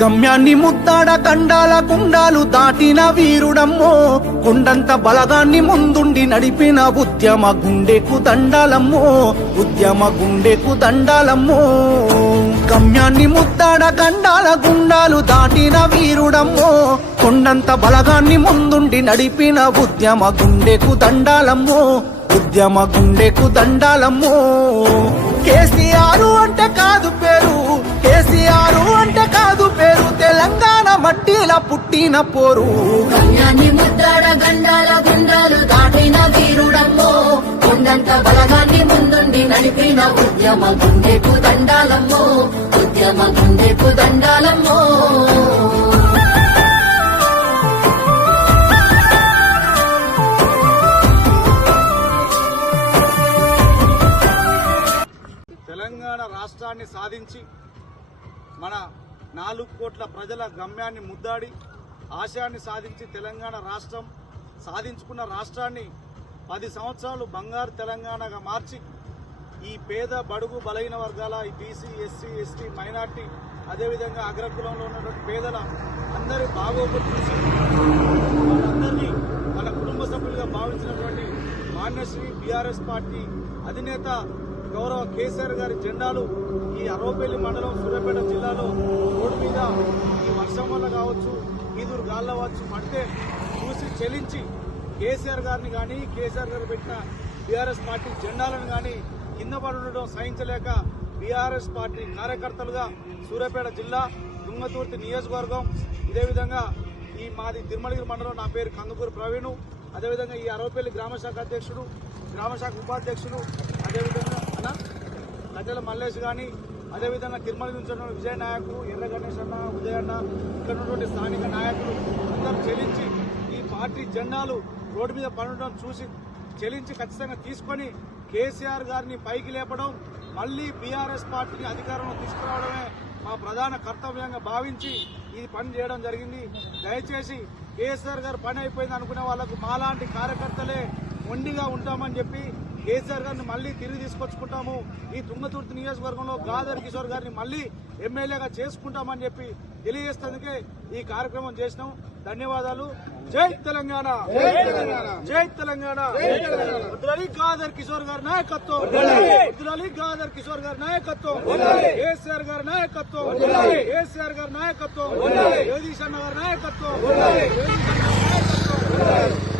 గమ్యాన్ని ముద్దాడ కండాల గుండాలు దాటిన వీరుడమ్మో, కొండంత బలగాన్ని ముందుండి నడిపిన ఉద్యమ గుండెకు దండాలమ్మో, ఉద్యమ గుండెకు దండాలమ్మో. గమ్యాన్ని ముద్దాడ కండాల గుండాలు దాటిన వీరుడమ్మో, కొండంత బలగాన్ని ముందుండి నడిపిన ఉద్యమ గుండెకు దండాలమ్మో, ఉద్యమ గుండెకు దండాలమ్మో. కేసీఆర్ అంటే కాదు పేరు, కేసీఆర్ అంటే కాదు పేరు, తెలంగాణ మట్టిలా పుట్టిన పోరు. గమ్యాన్ని ముద్దాడ గండాల గుండాలు దాటిన వీరుడమ్మో, కొండంత బలగాన్ని ముందుండి నడిపిన ఉద్యమ గుండెకు దండాలమ్మో, ఉద్యమ గుండెకు దండాలమ్మో. తెలంగాణ రాష్ట్రాన్ని సాధించి మన 4 కోట్ల ప్రజల గమ్యాన్ని ముద్దాడి ఆశయాన్ని సాధించి తెలంగాణ రాష్ట్రం సాధించుకున్న రాష్ట్రాన్ని 10 సంవత్సరాలు బంగారు తెలంగాణగా మార్చి ఈ పేద బడుగు బలహీన వర్గాల ఈ బీసీ ఎస్సీ ఎస్టీ మైనార్టీ అదేవిధంగా అగ్రకులంలో ఉన్నటువంటి పేదల అందరి బాగోగులు చూసి వాళ్ళందరినీ మన కుటుంబ సభ్యులుగా భావించినటువంటి మాన్యశ్రీ బీఆర్ఎస్ పార్టీ అధినేత గౌరవ కేసీఆర్ గారి జెండాలు ఈ అరవపల్లి మండలం సూర్యాపేట జిల్లాలో రోడ్డు మీద ఈ వర్షం వల్ల కావచ్చు ఈదురు గాల్లో వచ్చి పడితే చూసి చెలించి కేసీఆర్ గారిని కానీ కేసీఆర్ గారు పెట్టిన బీఆర్ఎస్ పార్టీ జెండాలను కానీ కింద పడి ఉండడం సహించలేక బీఆర్ఎస్ పార్టీ కార్యకర్తలుగా సూర్యాపేట జిల్లా తుంగతుర్తి నియోజకవర్గం ఇదేవిధంగా ఈ మాది తిరుమలగిరి మండలం, నా పేరు కందుకూరు ప్రవీణు, అదేవిధంగా ఈ అరవపల్లి గ్రామశాఖ అధ్యక్షుడు, గ్రామశాఖ ఉపాధ్యక్షుడు, అదేవిధంగా గజల మల్లేష్ కానీ అదేవిధంగా తిరుమల నుంచి ఉన్న విజయ నాయకులు, ఎర్ర గణేష్ అన్న, ఉదయ్ అన్న, ఇక్కడ ఉన్నటువంటి స్థానిక నాయకులు అందరూ చెలించి ఈ పార్టీ జెండాలు రోడ్డు మీద పడడం చూసి చెలించి ఖచ్చితంగా తీసుకొని కేసీఆర్ గారిని పైకి లేపడం, మళ్లీ బీఆర్ఎస్ పార్టీని అధికారంలో తీసుకురావడమే మా ప్రధాన కర్తవ్యంగా భావించి ఈ పని చేయడం జరిగింది. దయచేసి కేసీఆర్ గారు పని అయిపోయింది అనుకునే వాళ్లకు మాలాంటి కార్యకర్తలే మొండిగా ఉంటామని చెప్పి కేసీఆర్ గారిని మళ్లీ తిరిగి తీసుకొచ్చుకుంటాము, ఈ తుంగతుర్తి నియోజకవర్గంలో గాదర్ కిషోర్ గారిని మళ్లీ ఎమ్మెల్యేగా చేసుకుంటామని చెప్పి తెలియజేసేందుకే ఈ కార్యక్రమం చేసినాం. ధన్యవాదాలు. జై తెలంగాణ, జై తెలంగాణ. వద్దులీ గాదర్ కిషోర్ గారి నాయకత్వం, వద్దులీ గాదర్ కిషోర్ గారి నాయకత్వం, కేసీఆర్ గారి నాయకత్వం, కేసీఆర్ గారి నాయకత్వం, జగదీష్ అన్న గారి నాయకత్వం, జగదీష్ అన్న గారి నాయకత్వం.